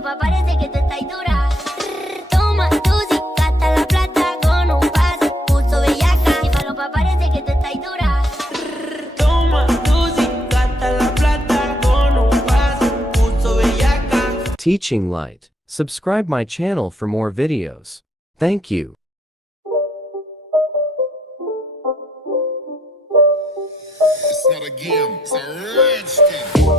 falopa parece que tú estás dura. Toma tu gasta la plata con un pase, puso bellaca. Mi falopa parece que tú estás dura. Toma tu gasta la plata con un pase, puso bellaca. Teaching Light. Subscribe my channel for more videos. Thank you. It's not a game, it's a rich thing.